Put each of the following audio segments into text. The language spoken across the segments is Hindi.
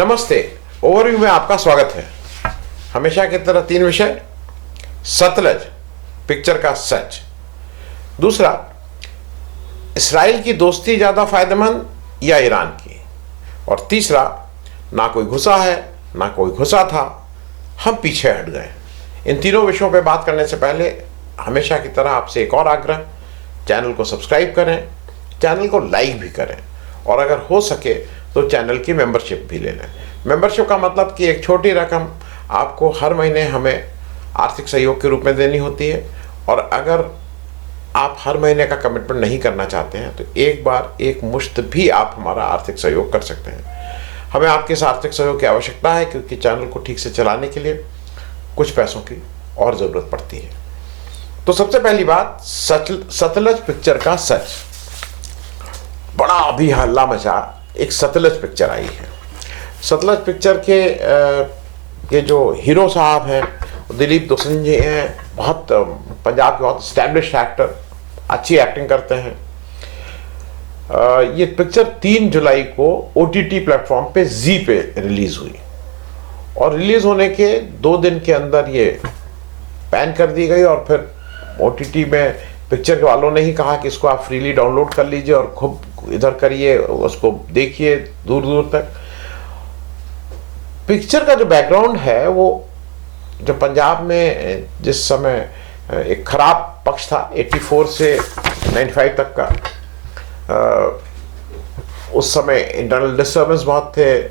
नमस्ते। ओवरव्यू में आपका स्वागत है। हमेशा की तरह 3 विषय: सतलज, पिक्चर का सच, दूसरा इसराइल की दोस्ती ज्यादा फायदेमंद या ईरान की, और तीसरा ना कोई घुसा है ना कोई घुसा था, हम पीछे हट गए। इन तीनों विषयों पर बात करने से पहले हमेशा की तरह आपसे एक और आग्रह: चैनल को सब्सक्राइब करें, चैनल को लाइक भी करें, और अगर हो सके तो चैनल की मेंबरशिप भी ले लें। मेंबरशिप का मतलब कि एक छोटी रकम आपको हर महीने हमें आर्थिक सहयोग के रूप में देनी होती है, और अगर आप हर महीने का कमिटमेंट नहीं करना चाहते हैं तो एक बार एक मुश्त भी आप हमारा आर्थिक सहयोग कर सकते हैं। हमें आपके इस आर्थिक सहयोग की आवश्यकता है, क्योंकि चैनल को ठीक से चलाने के लिए कुछ पैसों की और ज़रूरत पड़ती है। तो सबसे पहली बात, सतलज पिक्चर का सच। बड़ा अभी हल्ला मचा, एक सतलज पिक्चर आई है। सतलज पिक्चर के ये जो हीरो साहब हैं दिलीप दोसांझ जी हैं, बहुत पंजाब के बहुत स्टैब्लिश्ड एक्टर, अच्छी एक्टिंग करते हैं। ये पिक्चर 3 जुलाई को OTT प्लेटफॉर्म पे जी पे रिलीज हुई, और रिलीज होने के 2 दिन के अंदर ये बैन कर दी गई, और फिर OTT में पिक्चर के वालों ने ही कहा कि इसको आप फ्रीली डाउनलोड कर लीजिए और खूब इधर करिए, उसको देखिए दूर दूर तक। पिक्चर का जो बैकग्राउंड है वो जो पंजाब में जिस समय एक खराब पक्ष था 84 से 95 तक का, उस समय इंटरनल डिस्टर्बेंस बहुत थे।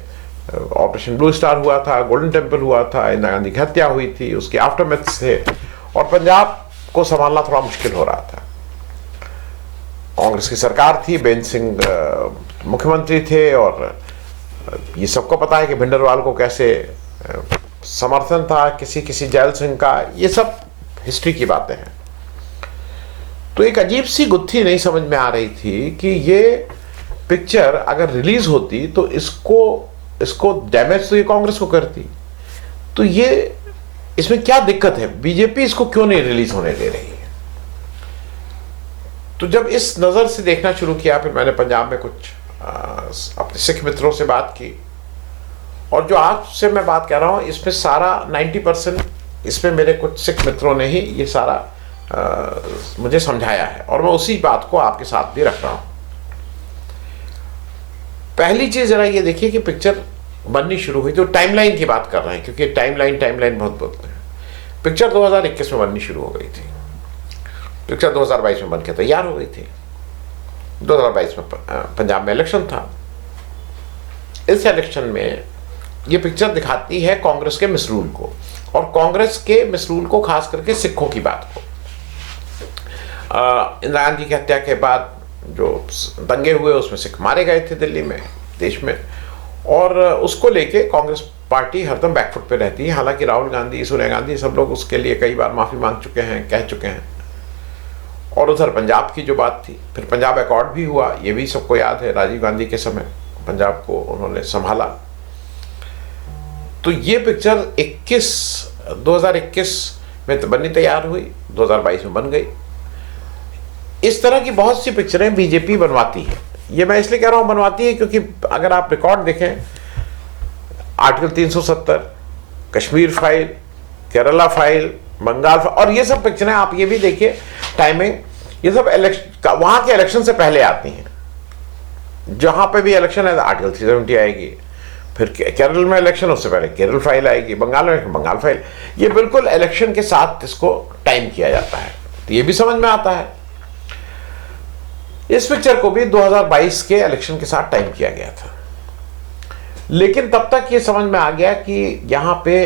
ऑपरेशन ब्लू स्टार हुआ था, गोल्डन टेम्पल हुआ था, इंदिरा गांधी की हत्या हुई थी, उसके आफ्टरमैथ्स थे, और पंजाब को संभालना थोड़ा मुश्किल हो रहा था। कांग्रेस की सरकार थी, बेन सिंह मुख्यमंत्री थे, और ये सबको पता है कि भिंडरवाल को कैसे समर्थन था किसी जैल सिंह का। ये सब हिस्ट्री की बातें हैं। तो एक अजीब सी गुत्थी नहीं समझ में आ रही थी कि ये पिक्चर अगर रिलीज होती तो इसको डैमेज तो ये कांग्रेस को करती, तो ये इसमें क्या दिक्कत है, बीजेपी इसको क्यों नहीं रिलीज होने दे रही है। तो जब इस नज़र से देखना शुरू किया, फिर मैंने पंजाब में कुछ अपने सिख मित्रों से बात की, और जो आज से मैं बात कह रहा हूँ इसमें सारा 90% इसमें मेरे कुछ सिख मित्रों ने ही ये सारा मुझे समझाया है, और मैं उसी बात को आपके साथ भी रख रहा हूँ। पहली चीज़ जरा ये देखिए कि पिक्चर बननी शुरू हुई, तो टाइमलाइन की बात कर रहे हैं, क्योंकि टाइमलाइन बहुत बोलते हैं। पिक्चर 2021 में बननी शुरू हो गई थी, पिक्चर 2022 में बन के तैयार हो गई थी। 2022 में पंजाब में इलेक्शन था। इस इलेक्शन में ये पिक्चर दिखाती है कांग्रेस के मिसरूल को, और कांग्रेस के मिसरूल को खास करके सिखों की बात को। इंदिरा गांधी की हत्या के बाद जो दंगे हुए उसमें सिख मारे गए थे दिल्ली में, देश में, और उसको लेके कांग्रेस पार्टी हरदम बैकफुट पे रहती है। हालांकि राहुल गांधी, सोनिया गांधी, सब लोग उसके लिए कई बार माफ़ी मांग चुके हैं, कह चुके हैं। और उधर पंजाब की जो बात थी, फिर पंजाब अकॉर्ड भी हुआ, ये भी सबको याद है। राजीव गांधी के समय पंजाब को उन्होंने संभाला। तो ये पिक्चर 2021 में तो बननी तैयार हुई, 2022 में बन गई। इस तरह की बहुत सी पिक्चरें बीजेपी बनवाती है। ये मैं इसलिए कह रहा हूँ बनवाती है क्योंकि अगर आप रिकॉर्ड देखें, article 370, Kashmir file, Kerala file, Bengal file, और ये सब पिक्चरें आप ये भी देखिए टाइमिंग, ये सब इलेक्शन, वहां के इलेक्शन से पहले आती हैं। जहां पे भी इलेक्शन है आर्टिकल 370 आएगी, फिर केरल में इलेक्शन उससे पहले केरल फाइल आएगी, बंगाल में बंगाल फाइल। ये बिल्कुल इलेक्शन के साथ इसको टाइम किया जाता है, तो ये भी समझ में आता है। इस पिक्चर को भी 2022 के इलेक्शन के साथ टाइम किया गया था, लेकिन तब तक ये समझ में आ गया कि यहाँ पे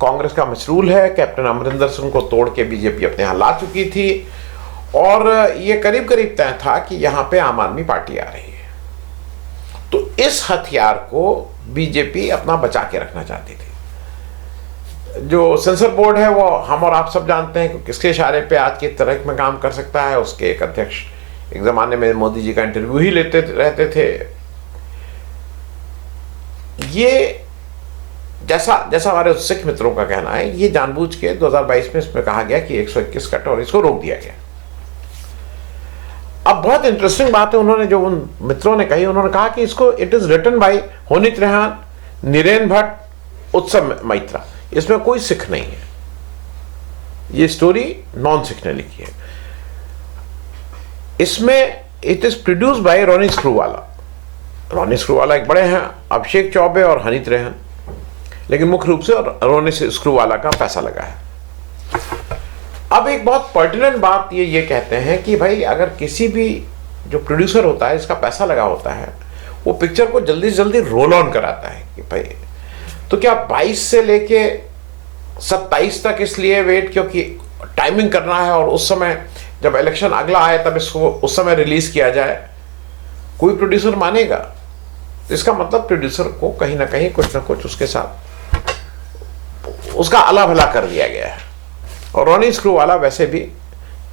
कांग्रेस का मिसरूल है। कैप्टन अमरिंदर सिंह को तोड़ के बीजेपी अपने यहाँ ला चुकी थी, और ये करीब करीब तय था कि यहाँ पे आम आदमी पार्टी आ रही है। तो इस हथियार को बीजेपी अपना बचा के रखना चाहती थी। जो सेंसर बोर्ड है वो हम और आप सब जानते हैं कि किसके इशारे पे आज के तरह में काम कर सकता है। उसके एक अध्यक्ष एक जमाने में मोदी जी का इंटरव्यू ही लेते रहते थे। ये जैसा हमारे सिख मित्रों का कहना है, ये जानबूझ के 2022 में इसमें कहा गया कि 121 कट, और इसको रोक दिया गया। अब बहुत इंटरेस्टिंग बात है, उन्होंने जो उन मित्रों ने कही, उन्होंने कहा कि इसको it is written by Honit Rehan, Niren Bhatt, Utsav Maitra, इसमें कोई सिख नहीं है। ये स्टोरी नॉन सिख ने लिखी है। इसमें it is produce by Ronnie Screwvala. Ronnie Screwvala एक बड़े हैं, अभिषेक चौबे और हनीत रेहन, लेकिन मुख्य रूप से रॉनी स्क्रूवाला का पैसा लगा है। अब एक बहुत पर्टिनेंट बात ये कहते हैं कि भाई अगर किसी भी जो प्रोड्यूसर होता है, इसका पैसा लगा होता है, वो पिक्चर को जल्दी से जल्दी रोल ऑन कराता है कि भाई, तो क्या 22 से लेके 27 तक इसलिए वेट क्योंकि टाइमिंग करना है और उस समय जब इलेक्शन अगला आए तब इसको उस समय रिलीज किया जाए, कोई प्रोड्यूसर मानेगा? इसका मतलब प्रोड्यूसर को कहीं ना कहीं कुछ ना कुछ उसके साथ उसका अला भला कर दिया गया है। और रॉनी स्क्रूवाला वैसे भी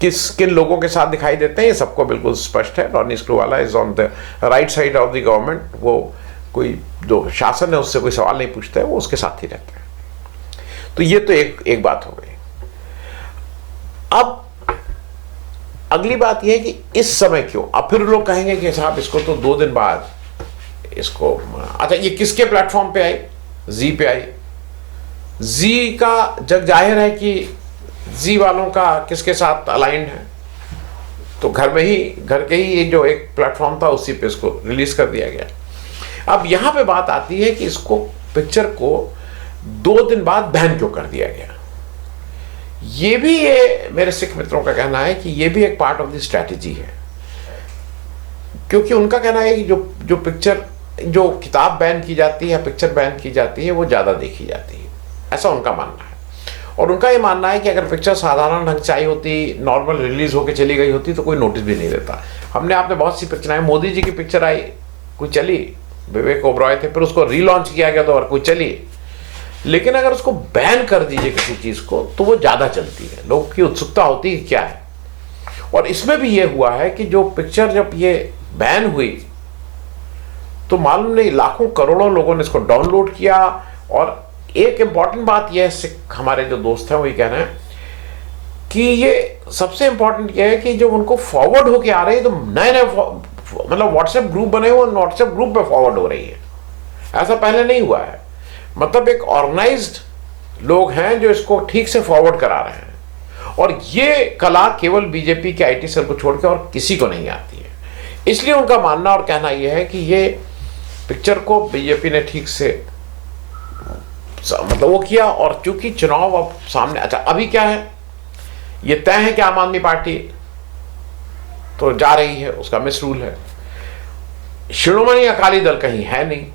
किन लोगों के साथ दिखाई देते हैं ये सबको बिल्कुल स्पष्ट है। Ronnie Screwvala is on the right side of the government. वो कोई जो शासन है उससे कोई सवाल नहीं पूछता है, वो उसके साथ ही रहते हैं। तो ये तो एक बात हो गई। अब अगली बात यह है कि इस समय क्यों, अब फिर लोग कहेंगे कि साहब इसको तो 2 दिन बाद इसको, अच्छा ये किसके प्लेटफॉर्म पे आई? जी पे आई। जी का जग जाहिर है कि जी वालों का किसके साथ अलाइंड है, तो घर के ही जो एक प्लेटफॉर्म था उसी पे इसको रिलीज कर दिया गया। अब यहां पे बात आती है कि इसको पिक्चर को 2 दिन बाद बैन क्यों कर दिया गया। ये मेरे सिख मित्रों का कहना है कि ये भी एक पार्ट ऑफ द स्ट्रैटेजी है, क्योंकि उनका कहना है कि जो पिक्चर, जो किताब बैन की जाती है, पिक्चर बैन की जाती है, वो ज्यादा देखी जाती है, ऐसा उनका मानना है। और उनका ये मानना है कि अगर पिक्चर साधारण ढंग से आई होती, नॉर्मल रिलीज होकर चली गई होती, तो कोई नोटिस भी नहीं देता। हमने आपने बहुत सी पिक्चरें, मोदी जी की पिक्चर आई, कोई चली, विवेक ओबरॉय थे, फिर उसको रीलॉन्च किया गया तो और कोई चली। लेकिन अगर उसको बैन कर दीजिए किसी चीज को, तो वो ज्यादा चलती है, लोगों की उत्सुकता होती है क्या है। और इसमें भी ये हुआ है कि जो पिक्चर जब ये बैन हुई तो मालूम नहीं लाखों करोड़ों लोगों ने इसको डाउनलोड किया। और एक इंपॉर्टेंट बात यह है, हमारे जो दोस्त हैं वो ये कह रहे हैं कि ये सबसे इंपॉर्टेंट यह है कि जो उनको फॉरवर्ड होके आ रही है, तो नए नए मतलब व्हाट्सएप ग्रुप बने हुए, व्हाट्सएप ग्रुप पे फॉरवर्ड हो रही है। ऐसा पहले नहीं हुआ है। मतलब एक ऑर्गेनाइज्ड लोग हैं जो इसको ठीक से फॉरवर्ड करा रहे हैं। और ये कला केवल बीजेपी के आईटी सेल को छोड़कर और किसी को नहीं आती है। इसलिए उनका मानना और कहना यह है कि ये पिक्चर को बीजेपी ने ठीक से मतलब वो किया। और चूंकि चुनाव अब सामने, अच्छा अभी क्या है, ये तय है कि आम आदमी पार्टी तो जा रही है, उसका मिसरूल है। शिरोमणि अकाली दल कहीं है नहीं।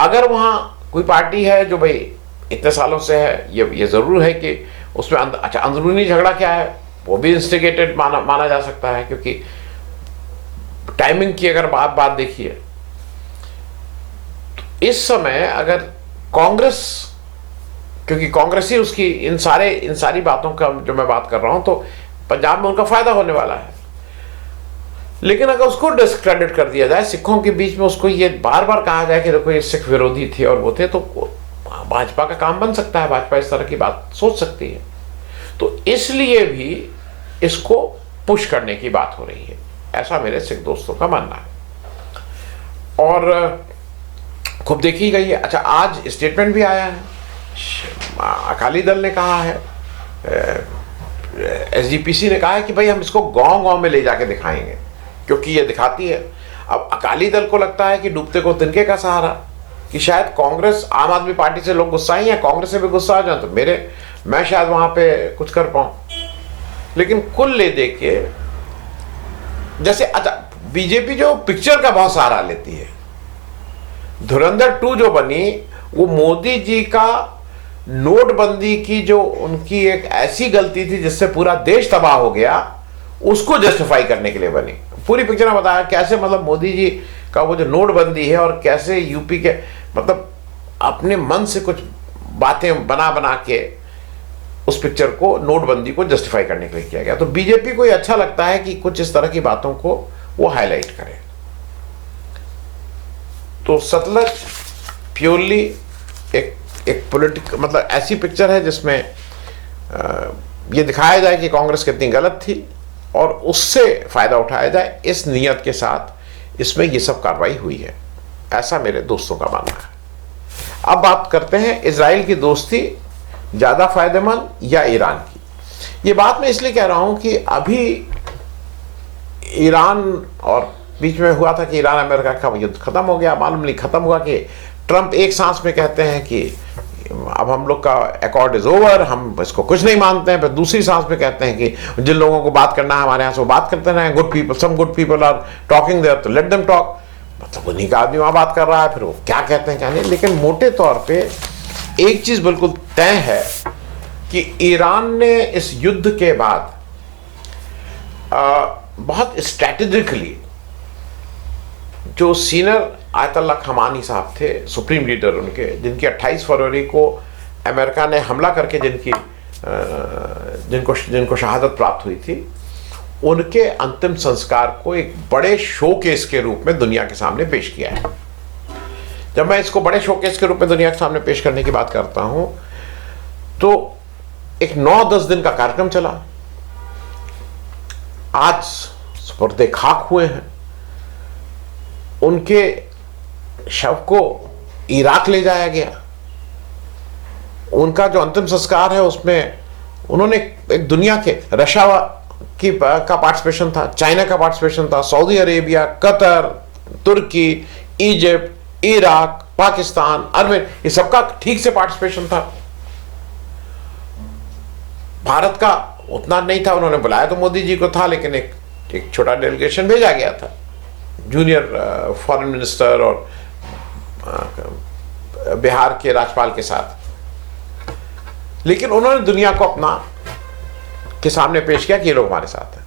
अगर वहां कोई पार्टी है जो भाई इतने सालों से है, ये जरूर है कि उसमें अच्छा अंदरूनी झगड़ा क्या है, वो भी इंस्टिगेटेड माना जा सकता है, क्योंकि टाइमिंग की अगर बात देखिए तो इस समय अगर कांग्रेस, क्योंकि कांग्रेस ही उसकी इन सारी बातों का जो मैं बात कर रहा हूं, तो पंजाब में उनका फायदा होने वाला है। लेकिन अगर उसको डिस्क्रेडिट कर दिया जाए सिखों के बीच में, उसको ये बार बार कहा जाए कि देखो ये सिख विरोधी थे और वो थे, तो भाजपा का काम बन सकता है, भाजपा इस तरह की बात सोच सकती है। तो इसलिए भी इसको पुश करने की बात हो रही है, ऐसा मेरे सिख दोस्तों का मानना है। और खूब देखी गई है। अच्छा आज स्टेटमेंट भी आया है, अकाली दल ने कहा है, एसजीपीसी ने कहा है कि भाई हम इसको गांव-गांव में ले जाके दिखाएंगे, क्योंकि ये दिखाती है। अब अकाली दल को लगता है कि डूबते को तिनके का सहारा, कि शायद कांग्रेस, आम आदमी पार्टी से लोग गुस्सा ही हैं, कांग्रेस से भी गुस्सा आ जाए तो मैं शायद वहां पे कुछ कर पाऊं। लेकिन कुल ले दे के जैसे, अच्छा बीजेपी जो पिक्चर का बहुत सहारा लेती है, धुरंधर 2 जो बनी, वो मोदी जी का नोटबंदी की जो उनकी एक ऐसी गलती थी जिससे पूरा देश तबाह हो गया, उसको जस्टिफाई करने के लिए बनी। पूरी पिक्चर में बताया कैसे मतलब मोदी जी का वो जो नोटबंदी है और कैसे यूपी के मतलब अपने मन से कुछ बातें बना के उस पिक्चर को, नोटबंदी को जस्टिफाई करने के लिए किया गया। तो बीजेपी को ये अच्छा लगता है कि कुछ इस तरह की बातों को वो हाईलाइट करे। तो सतलज प्योरली एक पॉलिटिक मतलब ऐसी पिक्चर है जिसमें ये दिखाया जाए कि कांग्रेस कितनी गलत थी और उससे फायदा उठाया जाए, इस नियत के साथ इसमें ये सब कार्रवाई हुई है। ऐसा मेरे दोस्तों का मानना है। अब बात करते हैं इजराइल की दोस्ती ज़्यादा फायदेमंद या ईरान की। ये बात मैं इसलिए कह रहा हूं कि अभी ईरान और बीच में हुआ था कि ईरान अमेरिका का युद्ध खत्म हो गया, मालूम नहीं खत्म हुआ कि ट्रंप एक सांस में कहते हैं कि अब हम लोग का अकॉर्ड इज ओवर, हम इसको कुछ नहीं मानते हैं, फिर दूसरी सांस में कहते हैं कि जिन लोगों को बात करना है हमारे यहाँ से वो बात करते हैं, good people, some good people are talking there, तो लेट देम टॉक। मतलब उन्हीं का आदमी वहाँ बात कर रहा है, फिर वो क्या कहते हैं क्या नहीं। लेकिन मोटे तौर पे एक चीज़ बिल्कुल तय है कि ईरान ने इस युद्ध के बाद बहुत स्ट्रैटेजिकली जो सीनियर आयतुल्लाह खमानी साहब थे, सुप्रीम लीडर उनके, जिनकी 28 फरवरी को अमेरिका ने हमला करके जिनको शहादत प्राप्त हुई थी, उनके अंतिम संस्कार को एक बड़े शोकेस के रूप में दुनिया के सामने पेश किया है। जब मैं इसको बड़े शोकेस के रूप में दुनिया के सामने पेश करने की बात करता हूं तो एक 9-10 दिन का कार्यक्रम चला। आज सुपुर्दे खाक हुए हैं, उनके शव को इराक ले जाया गया। उनका जो अंतिम संस्कार है उसमें उन्होंने एक दुनिया के रशिया का पार्टिसिपेशन था, चाइना का पार्टिसिपेशन था, सऊदी अरेबिया, कतर, तुर्की, इजिप्ट, इराक, पाकिस्तान, अरब, ये सबका ठीक से पार्टिसिपेशन था। भारत का उतना नहीं था, उन्होंने बुलाया तो मोदी जी को था, लेकिन एक छोटा डेलीगेशन भेजा गया था, जूनियर फॉरेन मिनिस्टर और बिहार के राज्यपाल के साथ। लेकिन उन्होंने दुनिया को अपना के सामने पेश किया कि ये लोग हमारे साथ हैं।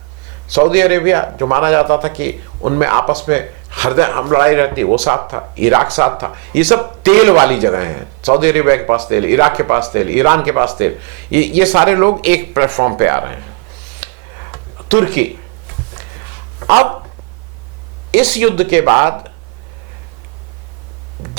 सऊदी अरेबिया, जो माना जाता था कि उनमें आपस में हरदम लड़ाई रहती, वो साथ था, इराक साथ था। ये सब तेल वाली जगह हैं, सऊदी अरेबिया के पास तेल, इराक के पास तेल, ईरान के पास तेल, ये सारे लोग एक प्लेटफॉर्म पे आ रहे हैं। तुर्की, अब इस युद्ध के बाद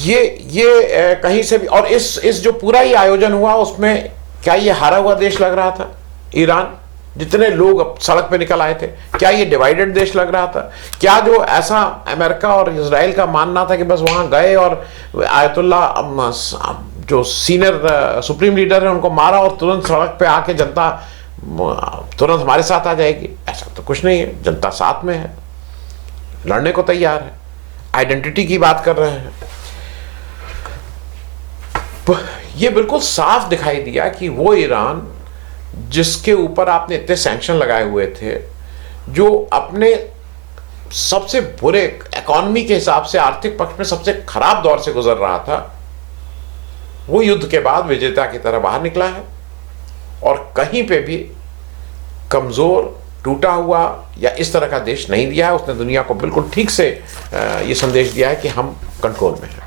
ये कहीं से भी, और इस जो पूरा ये आयोजन हुआ उसमें क्या ये हारा हुआ देश लग रहा था ईरान? जितने लोग अब सड़क पे निकल आए थे, क्या ये डिवाइडेड देश लग रहा था? क्या जो ऐसा अमेरिका और इजराइल का मानना था कि बस वहां गए और आयतुल्लाह जो सीनियर सुप्रीम लीडर है उनको मारा और तुरंत सड़क पे आके जनता तुरंत हमारे साथ आ जाएगी? ऐसा तो कुछ नहीं है। जनता साथ में है, लड़ने को तैयार है, आइडेंटिटी की बात कर रहे हैं। ये बिल्कुल साफ दिखाई दिया कि वो ईरान जिसके ऊपर आपने इतने सैंक्शन लगाए हुए थे, जो अपने सबसे बुरे इकोनॉमी के हिसाब से आर्थिक पक्ष में सबसे खराब दौर से गुजर रहा था, वो युद्ध के बाद विजेता की तरह बाहर निकला है और कहीं पे भी कमजोर, टूटा हुआ या इस तरह का देश नहीं दिया है। उसने दुनिया को बिल्कुल ठीक से ये संदेश दिया है कि हम कंट्रोल में हैं।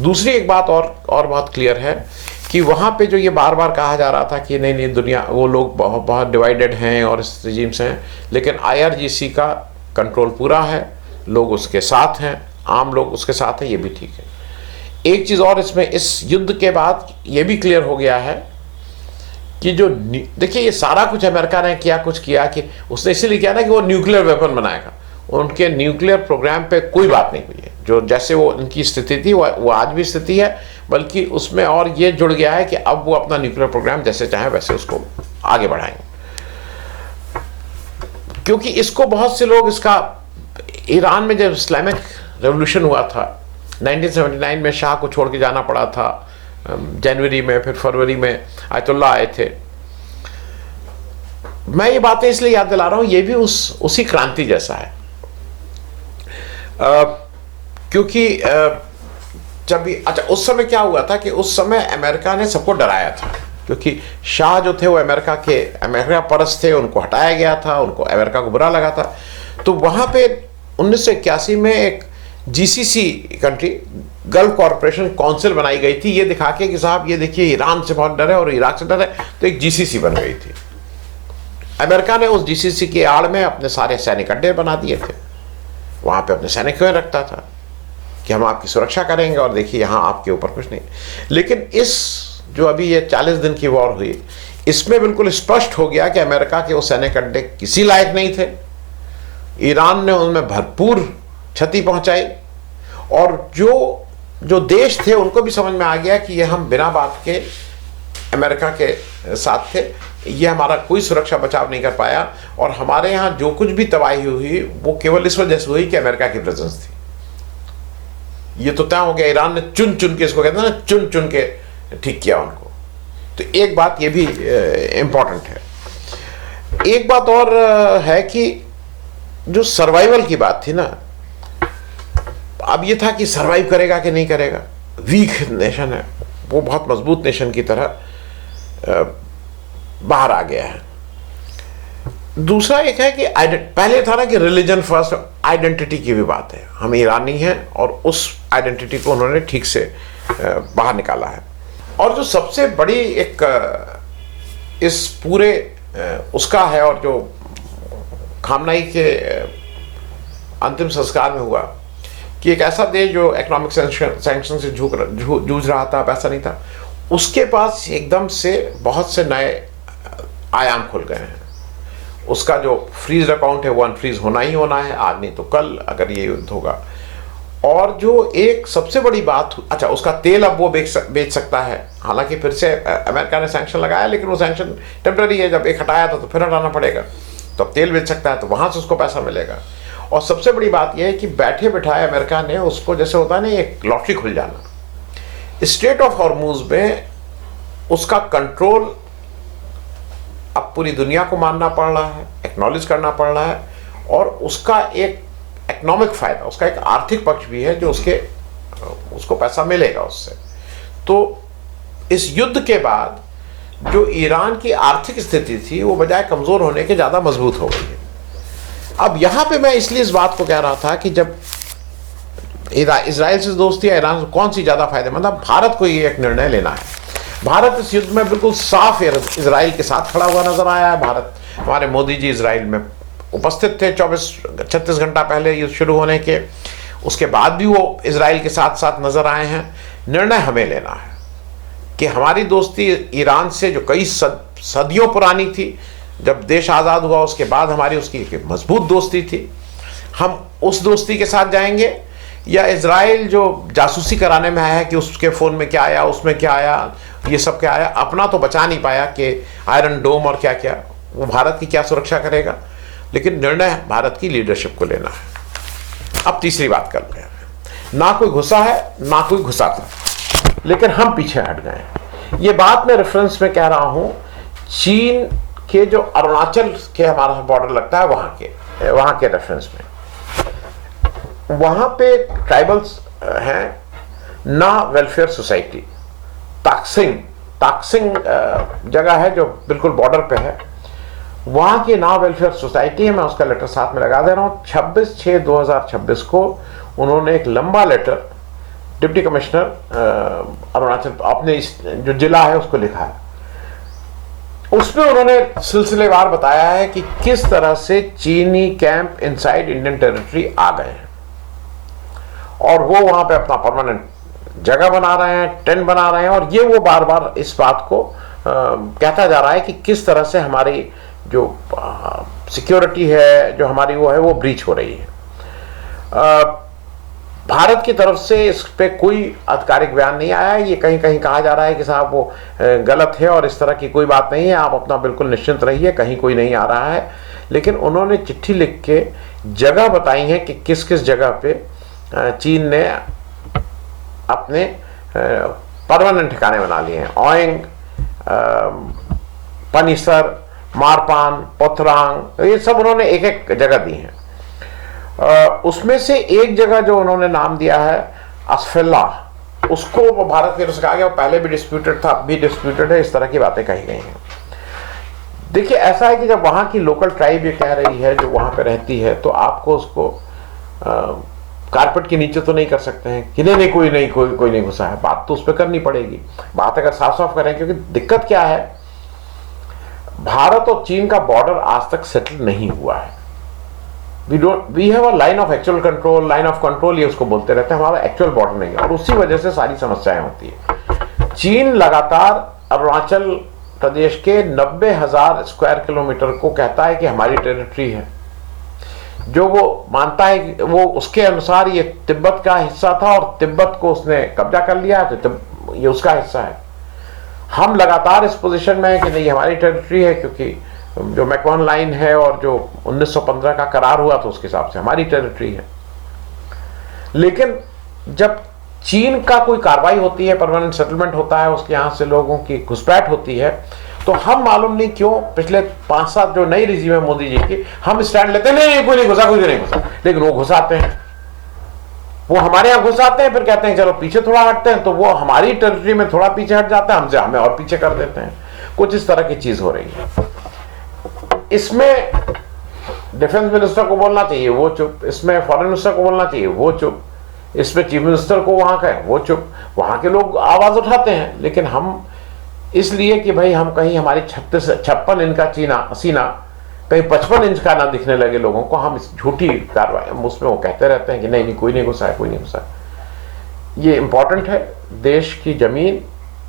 दूसरी एक बात और बहुत क्लियर है कि वहाँ पे जो ये बार बार कहा जा रहा था कि नहीं दुनिया, वो लोग बहुत डिवाइडेड हैं और इस रजीम से हैं, लेकिन IRGC का कंट्रोल पूरा है, लोग उसके साथ हैं, आम लोग उसके साथ हैं, ये भी ठीक है। एक चीज़ और इसमें, इस युद्ध के बाद ये भी क्लियर हो गया है कि जो देखिए ये सारा कुछ अमेरिका ने कुछ किया कि उसने इसीलिए किया ना कि वो न्यूक्लियर वेपन बनाएगा। उनके न्यूक्लियर प्रोग्राम पे कोई बात नहीं हुई है। जो जैसे वो उनकी स्थिति थी वो आज भी स्थिति है, बल्कि उसमें और ये जुड़ गया है कि अब वो अपना न्यूक्लियर प्रोग्राम जैसे चाहे वैसे उसको आगे बढ़ाएंगे। क्योंकि इसको बहुत से लोग, इसका ईरान में जब इस्लामिक रेवोल्यूशन हुआ था 1979 में, शाह को छोड़ के जाना पड़ा था जनवरी में, फिर फरवरी में आयतुल्लाह आए थे। मैं ये बातें इसलिए याद दिला रहा हूं, ये भी उसी क्रांति जैसा है। क्योंकि जब भी, अच्छा, उस समय क्या हुआ था कि उस समय अमेरिका ने सबको डराया था, क्योंकि शाह जो थे वो अमेरिका परस्त थे, उनको हटाया गया था, उनको अमेरिका को बुरा लगा था। तो वहाँ पे 1981 में एक GCC country, gulf corporation council बनाई गई थी, ये दिखा के कि साहब ये देखिए ईरान से बहुत डर है और इराक से डर है, तो एक GCC बन गई थी। अमेरिका ने उस GCC के आड़ में अपने सारे सैनिक अड्डे बना दिए थे, वहाँ पे अपने सैनिकों रखता था कि हम आपकी सुरक्षा करेंगे और देखिए यहाँ आपके ऊपर कुछ नहीं। लेकिन इस जो अभी ये 40 दिन की वॉर हुई, इसमें बिल्कुल स्पष्ट हो गया कि अमेरिका के वो सैनिक अड्डे किसी लायक नहीं थे। ईरान ने उनमें भरपूर क्षति पहुंचाई और जो जो देश थे उनको भी समझ में आ गया कि ये हम बिना बात के अमेरिका के साथ थे, ये हमारा कोई सुरक्षा बचाव नहीं कर पाया, और हमारे यहाँ जो कुछ भी तबाही हुई वो केवल इस वजह से हुई कि अमेरिका की प्रेजेंस थी। ये तो तय हो गया, ईरान ने चुन चुन के, इसको कहते हैं ना, चुन चुन के ठीक किया उनको। तो एक बात ये भी इम्पोर्टेंट है। एक बात और है कि जो सर्वाइवल की बात थी ना, अब ये था कि सर्वाइव करेगा कि नहीं करेगा। वीक नेशन है वो, बहुत मजबूत नेशन की तरह बाहर आ गया है। दूसरा एक है कि पहले था ना कि रिलीजन फर्स्ट, आइडेंटिटी की भी बात है। हम ईरानी हैं और उस आइडेंटिटी को उन्होंने ठीक से बाहर निकाला है। और जो सबसे बड़ी एक इस पूरे उसका है, और जो खामनाई के अंतिम संस्कार में हुआ कि एक ऐसा देश जो इकोनॉमिक सैंक्शन से जूझ रहा था, पैसा नहीं था, उसके पास एकदम से बहुत से नए आयाम खुल गए हैं। उसका जो फ्रीज अकाउंट है वो अनफ्रीज होना ही होना है, आज नहीं तो कल, अगर ये युद्ध होगा। और जो एक सबसे बड़ी बात, अच्छा, उसका तेल अब वो बेच सकता है। हालांकि फिर से अमेरिका ने सैंक्शन लगाया, लेकिन वो सैंक्शन टेम्पररी है, जब एक हटाया था तो फिर हटाना पड़ेगा। तो अब तेल बेच सकता है, तो वहाँ से उसको पैसा मिलेगा। और सबसे बड़ी बात यह है कि बैठे बिठाए अमेरिका ने उसको, जैसे होता है ना एक लॉटरी खुल जाना, स्ट्रेट ऑफ हॉर्मुज में उसका कंट्रोल अब पूरी दुनिया को मानना पड़ रहा है, एक्नॉलेज करना पड़ रहा है। और उसका एक इकोनॉमिक फायदा, उसका एक आर्थिक पक्ष भी है, जो उसको पैसा मिलेगा उससे। तो इस युद्ध के बाद जो ईरान की आर्थिक स्थिति थी वो बजाय कमजोर होने के ज्यादा मजबूत हो गई है। अब यहां पे मैं इसलिए इस बात को कह रहा था कि जब इजराइल से दोस्ती है, ईरान से कौन सी ज्यादा फायदेमंद है, भारत को ये एक निर्णय लेना है। भारत इस युद्ध में बिल्कुल साफ इजराइल के साथ खड़ा हुआ नजर आया है। भारत, हमारे मोदी जी इजराइल में उपस्थित थे 36 घंटा पहले युद्ध शुरू होने के, उसके बाद भी वो इजराइल के साथ साथ नजर आए हैं। निर्णय हमें लेना है कि हमारी दोस्ती ईरान से, जो कई सदियों पुरानी थी, जब देश आज़ाद हुआ उसके बाद हमारी उसकी एक मजबूत दोस्ती थी, हम उस दोस्ती के साथ जाएंगे, या इजराइल जो जासूसी कराने में आया है कि उसके फ़ोन में क्या आया, उसमें क्या आया, ये सब क्या आया, अपना तो बचा नहीं पाया कि आयरन डोम और क्या क्या, वो भारत की क्या सुरक्षा करेगा। लेकिन निर्णय भारत की लीडरशिप को लेना है। अब तीसरी बात कर रहे हैं, ना कोई घुसा है ना कोई घुसा था, लेकिन हम पीछे हट गए। ये बात मैं रेफरेंस में कह रहा हूं चीन के, जो अरुणाचल के हमारा बॉर्डर लगता है वहां के रेफरेंस में। वहां पे ट्राइबल्स हैं, ना वेलफेयर सोसाइटी, ताकसिंग जगह है जो बिल्कुल बॉर्डर पे है, वहां की ना वेलफेयर सोसाइटी है। मैं उसका लेटर साथ में लगा दे रहा हूं। 26/6/2026 को उन्होंने एक लंबा लेटर डिप्टी कमिश्नर अरुणाचल, अपने जो जिला है उसको लिखा है। उसमें उन्होंने सिलसिलेवार बताया है कि किस तरह से चीनी कैंप इनसाइड इंडियन टेरिटरी आ गए हैं, और वो वहां पे अपना परमानेंट जगह बना रहे हैं, टेंट बना रहे हैं। और ये वो बार बार इस बात को कहता जा रहा है कि किस तरह से हमारी जो सिक्योरिटी है, जो हमारी वो है, वो ब्रीच हो रही है। भारत की तरफ से इस पे कोई आधिकारिक बयान नहीं आया है। ये कहीं कहीं कहा जा रहा है कि साहब वो गलत है और इस तरह की कोई बात नहीं है, आप अपना बिल्कुल निश्चिंत रहिए, कहीं कोई नहीं आ रहा है। लेकिन उन्होंने चिट्ठी लिख के जगह बताई है कि किस किस जगह पे चीन ने अपने परमानेंट ठिकाने बना लिए हैं। ओइंग, पनिसर, मारपान, पोथरांग, ये सब उन्होंने एक एक जगह दी है। उसमें से एक जगह जो उन्होंने नाम दिया है असफेल्ला, उसको भारत की तरफ से कहा गया, पहले भी डिस्प्यूटेड था, अब भी डिस्प्यूटेड है, इस तरह की बातें कही गई हैं। देखिए, ऐसा है कि जब वहां की लोकल ट्राइब ये कह रही है, जो वहां पे रहती है, तो आपको उसको कारपेट के नीचे तो नहीं कर सकते हैं कि नहीं कोई नहीं घुसा है। बात तो उस पर करनी पड़ेगी, बात अगर साफ साफ करें। क्योंकि दिक्कत क्या है, भारत और चीन का बॉर्डर आज तक सेटल नहीं हुआ है। We have a line of actual control, line of control ये उसको बोलते रहते हैं, हमारा एक्चुअल बॉर्डर नहीं है, और उसी वजह से सारी समस्याएं होती है। चीन लगातार अरुणाचल प्रदेश के 90,000 स्क्वायर किलोमीटर को कहता है कि हमारी टेरिटरी है, जो वो मानता है कि वो उसके अनुसार ये तिब्बत का हिस्सा था और तिब्बत को उसने कब्जा कर लिया, तो ये उसका हिस्सा है। हम लगातार इस पोजीशन में है कि नहीं, हमारी टेरिटरी है, क्योंकि जो मैकमोहन लाइन है और जो 1915 का करार हुआ तो उसके हिसाब से हमारी टेरिटरी है। लेकिन जब चीन का कोई कार्रवाई होती है, परमानेंट सेटलमेंट होता है, उसके यहां से लोगों की घुसपैठ होती है, तो हम मालूम नहीं क्यों पिछले 5-7 जो नई रिजीम है मोदी जी की, हम स्टैंड लेते हैं, नहीं कोई नहीं घुसा, कोई नहीं घुसा, लेकिन वो घुसाते हैं, वो हमारे यहां घुसाते हैं, फिर कहते हैं चलो पीछे थोड़ा हटते हैं, तो वो हमारी टेरिटरी में थोड़ा पीछे हट जाता है, हमसे हमें और पीछे कर देते हैं। कुछ इस तरह की चीज हो रही है। इसमें डिफेंस मिनिस्टर को बोलना चाहिए, वो चुप, इसमें फॉरेन मिनिस्टर को बोलना चाहिए, वो चुप, इसमें चीफ मिनिस्टर को वहां का है, वो चुप। वहां के लोग आवाज उठाते हैं, लेकिन हम इसलिए कि भाई हम कहीं हमारी 56 इंच का सीना कहीं 55 इंच का ना दिखने लगे लोगों को, हम इस झूठी कार्रवाई उसमें वो कहते रहते हैं कि नहीं नहीं कोई नहीं घुसा है, कोई नहीं घुसा है। ये इंपॉर्टेंट है, देश की जमीन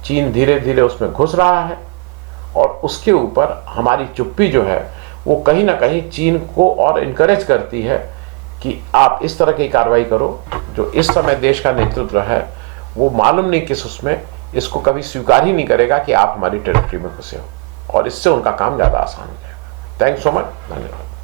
चीन धीरे धीरे उसमें घुस रहा है, और उसके ऊपर हमारी चुप्पी जो है वो कहीं ना कहीं चीन को और इनकरेज करती है कि आप इस तरह की कार्रवाई करो। जो इस समय देश का नेतृत्व है वो मालूम नहीं किस उसमें इसको कभी स्वीकार ही नहीं करेगा कि आप हमारी टेरिटरी में घुसे हो, और इससे उनका काम ज्यादा आसान हो जाएगा। थैंक्स सो मच, धन्यवाद।